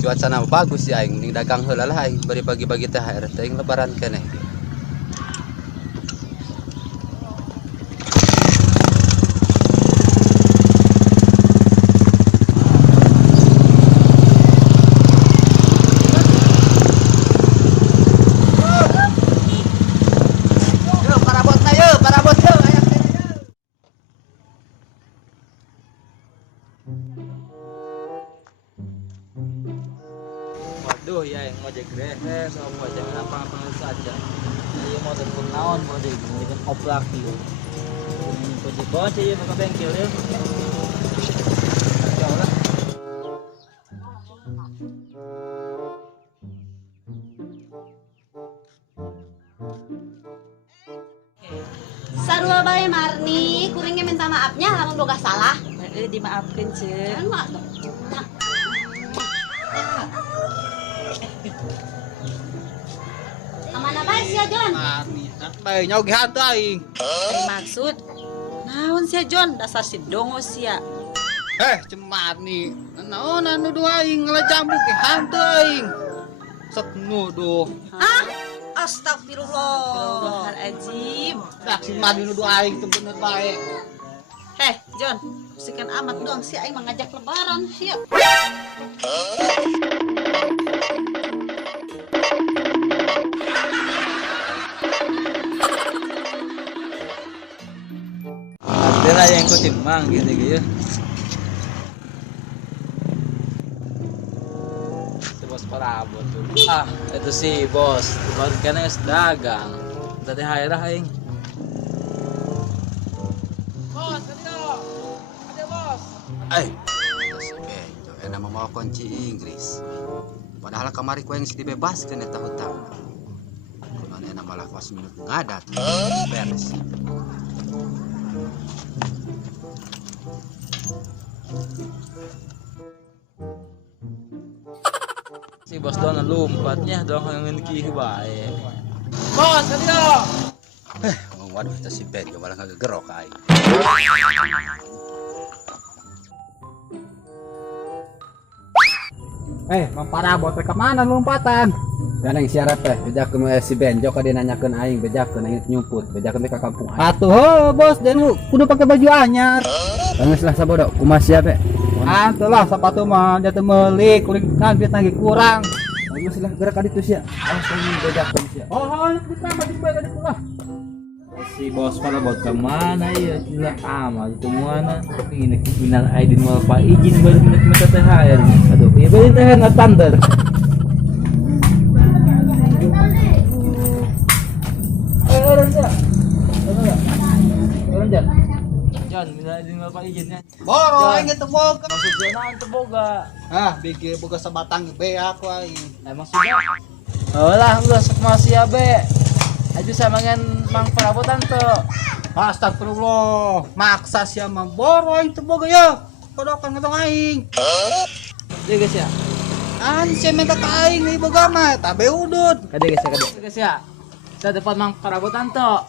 cuaca nama bagus ya aing mending dagang heula lah aing bari bagi-bagi THR teh aing lebaran keneh. Waduh ya yang ngojek deh sama ngojek apa saja. Jadi mau telepon naon mau deh ini oplak gitu. Kunci kunci ya ke bengkel ya. Jauh lah. Sarua bae Marni, kuringnya minta maafnya lamun boga salah. Dimaafkan Kan cen. mak dong. Amana bae sia Jon. Bae nyawa ge hantu aing. Maksud naon sia John dasar si dongo sia. Cemar nih. Naon nuduh aing ngelajambuk ge hantu aing. Sok nuduh. Ah, astagfirullah. Astagfirullahaladzim. Dak si Madi nuduh aing teu bener bae. John, musikan amat doang si aing mengajak lebaran sia. Ada yang ku cemang gitu ya. Bos parabot tuh. Itu sih bos, kemarin kan es dagang. Tadi hairah aing. Bos, ada bos. Si Benjo enak mau kunci Inggris. Padahal kamari ku yang dibebaskan eta hutang. Kunaon enak malah pas minut ngadat. Beres. Si bos doang lompatnya doang ngeuin kieu bae. Bos, ayo. Waduh itu si Benjo malah ngagegerok aing. Mang Parabot ke mana lompatan? Ganeng syarat teh bejakeun si Benjo ka dia nanyakeun aing bejakeun aing nyumput bejakeun ka kampung aing. Atuh, bos, dan kudu pakai baju anyar. Geus lah sabodo kumaha sia be? Atuh sepatu mah dia teu meuli, kuring duit lagi kurang. Geus lah gerak ka ditu sia. Langsung bejakeun sia. Oh, kita baju bae ka ditu lah. Si bos Parabot ke mana ya? Gila amat itu mana? Ini minal aidin wal faizin baru minta THR. Aduh, ya beli THR na tanda. Orang Jan, minal aidin wal faizinnya. Boro aing teu boga. Maksudnya naon teu boga? BG boga sabatang be aku aing. Emang sudah. Oh lah, udah masih ya be. Aja samangan Mang Parabot tante. Astagfirullah, maksa sia mah boro aing teu boga ya. Kodokan ngetong aing. Dia guys ya. Sia minta ka aing ieu boga mah, tabe udud. Kade guys ya, kade. Guys ya. Sa depan Mang Parabot tante.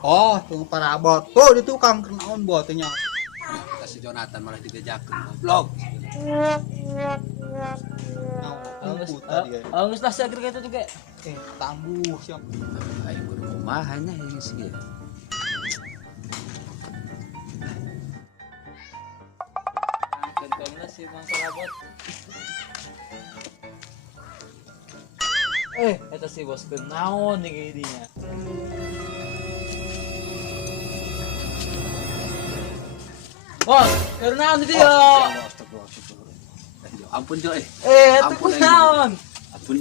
Oh, tunggu Parabot. Tuh di tukang kenaon botnya. Si Jonathan malah digejakeun goblok. Geus lah sia gitu juga. Tangguh siap. Aing kudu kumaha nya ieu sih. Kentongna si Mang Parabot. Eta si bos kenaon nih dinya. Bos, kenaon sih dia? Ampun Jo Eta Ampun, kenaon? Ampun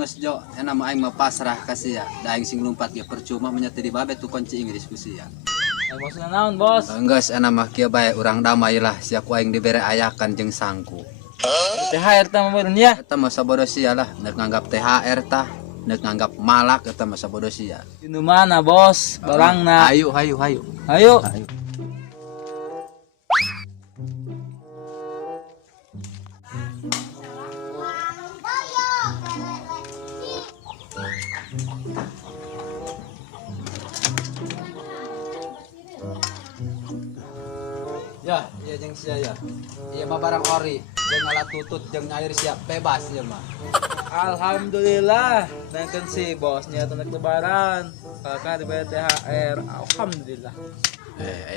Geus Jo, enak mah aing mah pasrah kasih ya. Da aing sing lumpat ge percuma menyate di babet tu kunci Inggris ku sia. Maksudna naon, Bos? Geus enak mah kieu bae urang damai lah sia ku aing dibere ayakan jeung sangku. THR teh mah beureun ya. Eta mah sabodo sia lah, neuk nganggap THR tah, neuk nganggap malak eta mah sabodo sia. Di mana, Bos? Barangna. Hayu hayu hayu. Ayo. Ya, iya jeung sia ya. Ieu mah barang ori. jeung ngalah tutut jeung air siap bebas ya mah. Alhamdulillah, nangkeun si bosnya tentang lebaran. Kakak diberi THR. Alhamdulillah.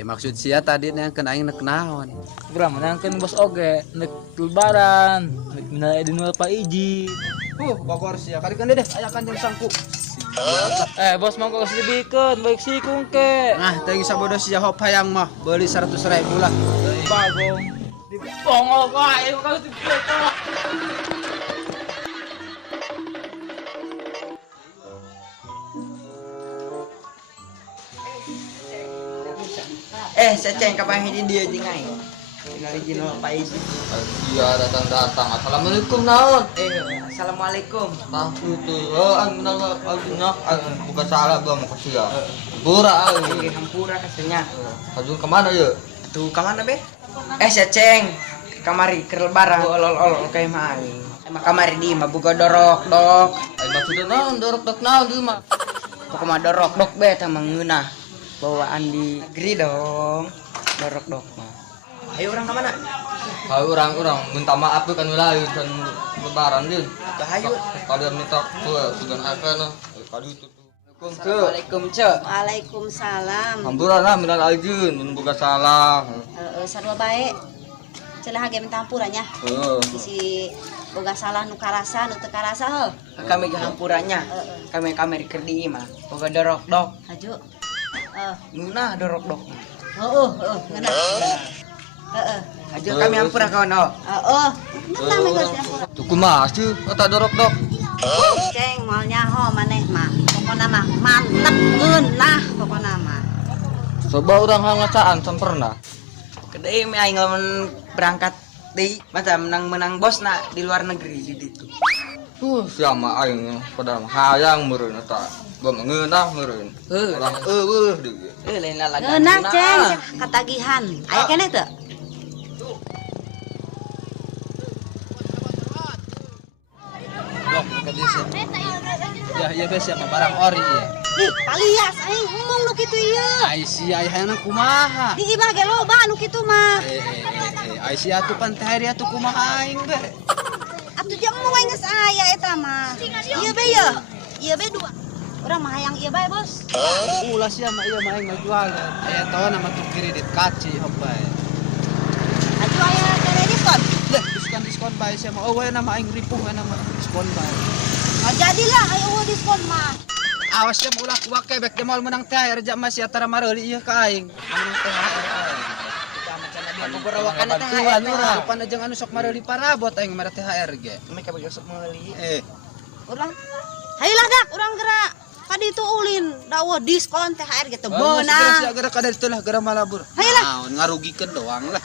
Maksud sia tadi nangkeun aing neuk naon. Urang nangkeun bos oge neuk lebaran, neuk minal aidin wal faizin. Bogor sia karikeun deh ayakan jeung sangku. Bos mangko geus dibikeun baik sikung ke. Nah, teh geus sabodo sia hop hayang mah beuli 100.000 lah. Bagong. Dibongol wae kalau dibikeun. Seceng kapan hiji dia jingai. Tinggal izin Pak Isi. Iya datang. Assalamualaikum naon? Assalamualaikum. Itu ang bukan salah gua mau kasih ya. Pura Hampura kasihnya. Kajun kemana ya? Tuh ka mana be? Seceng. Kamari keur lebaran olol kayak mah. Emang kamari di mah buka dorok dok. Maksudnya naon dorok dok naon di mah? Pokoknya dorok dok be tah mangeunah. Bawaan di geri dong. Dorok dok mah. Ayo orang ke mana? Orang minta maaf tuh kan lain kan lebaran din. Hayu. Kalian minta tuh sugan akan kali itu tuh. Assalamualaikum, Cek. Waalaikumsalam. Hampura minal aidin mun boga salah. Sarua bae. Celah hage minta hampuranya. Si boga salah nu karasa nu teu karasa heuh. Kami ge hampuranya. Kami keur di imah. Boga dorok dok. Haju. Ngeunah dorok dok. Ngeunah. Aja kami hampura kawan oh. Ngeunah mah geus hampura. Tuku mah sih eta dorok dok. Ceng moal nyaho maneh mah. Pokona mah mantep ngeunah pokona mah. Coba orang hangasaan sampurna. Kedai me aing lamun berangkat deui masa menang bosna di luar negeri jadi itu. Siapa aing pada hayang meureun eta. Gua ngeunah meureun. Orang deui. Lain lalagan. Ngeunah ceng katagihan. Aya keneh teu? Dok, kadis. Ya be siapa barang ori ya. Ih, palias aing ngomong nu kitu ieu. Ai sia aya hayangna kumaha? Di imah ge loba nu kitu mah. Ai sia atuh pan teh hari atuh kumaha aing be. Atuh jeung moe geus aya eta mah. Ieu be ye. Ieu be dua. Urang mah hayang ieu bae, Bos. Ulah sia mah ieu mah aing mah jualan. Aya tahu nama tuh kredit kaci hop bae. Atuh aya kredit kon. Leh, diskon bae sia mah. Oh, we nama aing ripuh we nama diskon bae. Jadilah ayo diskon mah. Awas ya ulah kuak kebek demal menang THR jak masih antara mareuli ieu ka aing. Menang THR aing. Bogorowakan teh Tuan urang pan jeung anu sok mareuli parabot aing mere THR ge. Mereka besok meuli. Urang hayulah dak urang geura ka ditu ulin dawa diskon THR gitu beunang. Sia geura kada ditu lah geura malabur. Hayulah. Naon ngarugikeun doang lah.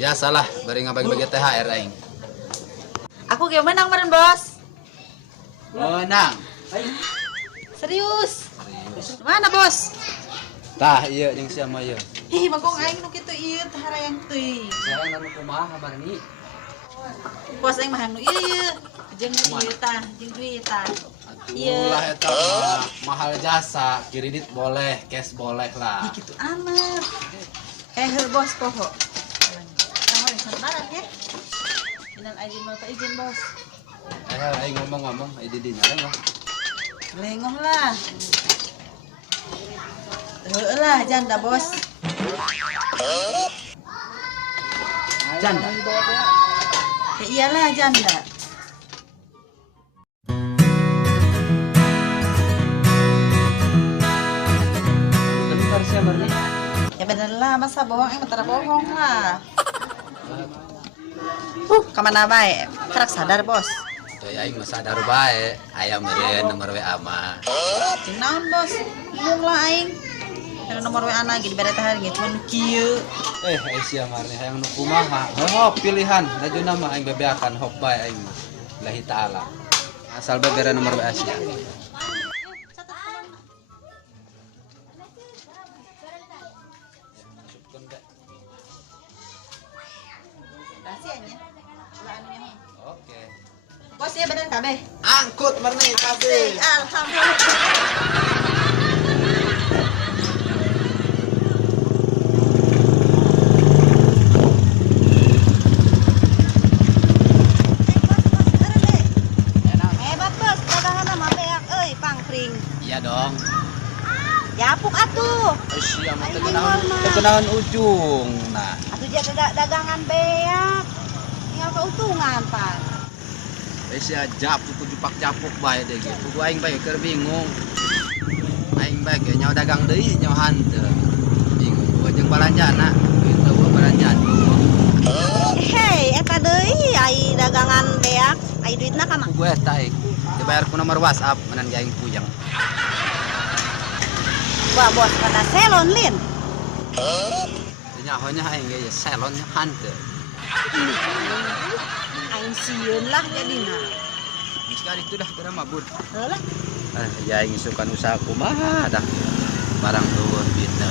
Biasalah bari ngabagi-bagi THR aing. Aku ge menang meureun, Bos. Menang. Serius. Mana, Bos? Tah ieu jeung sia mah ieu. Ih, magong aing nu kitu ieu teh harayang teuing. Saya anu kumaha barni? Bos aing mah nu ieu. Jeung ieu tah, jeung duit tah. Ieu. Ulah eta mah mahal jasa, kredit boleh, cash boleh lah. Ih, kitu amat. Heuh, Bos poho. Kamari sabaran ya. Minal aidin wal faizin, Bos. Aing ngomong ai di dinya lah. Lengong lah. Heuh lah janda, Bos. Janda. Ya iyalah janda. Bentar sia barni. Ya bener lah, masa bohong tara bohong lah. Kemana bae? Kerak sadar, Bos. Teu aing mah sadar bae, aya meureun nomor WA mah. Cing naon, Bos? Bingung lah aing. Ada nomor WA lagi di bere teh ge cuman kieu. Ai sia marni hayang nu kumaha? Heuh pilihan, dajuna mah aing bebeakan hop bae aing mah. Lillahi taala. Asal bebere nomor WA sia. nya. Ulah anunya. Oke. Bos ya badan kabeh. Angkut meni kasih. Alhamdulillah. Hebat bos, dagangan sama beak, pangkring. Iya dong. Yapuk atuh. Siapa mah Ayo minimal mah. terkenalan ujung. Nah, Atuh jaga dagangan beak. Tinggal keuntungan pan. sia japuk ku jupak japuk bae deh gitu. Ku aing bae keur bingung. Aing bae ge nyawa dagang deui nyawa hanteu. Bingung ku jeung balanjana. Itu gua balanjan. Hei, eta deui ai dagangan beak. Ai duitna ka mah. Ku gue eta dibayar ku nomor WhatsApp menan ge aing pujang. Wah bos pada selon lin. Nyahonya aing ge salon hanteu. Aing sieun lah jadina. Sekali itu dah kira mabur. Heula. Ya aing sukan usaha kumaha dah. Barang tuh bitna.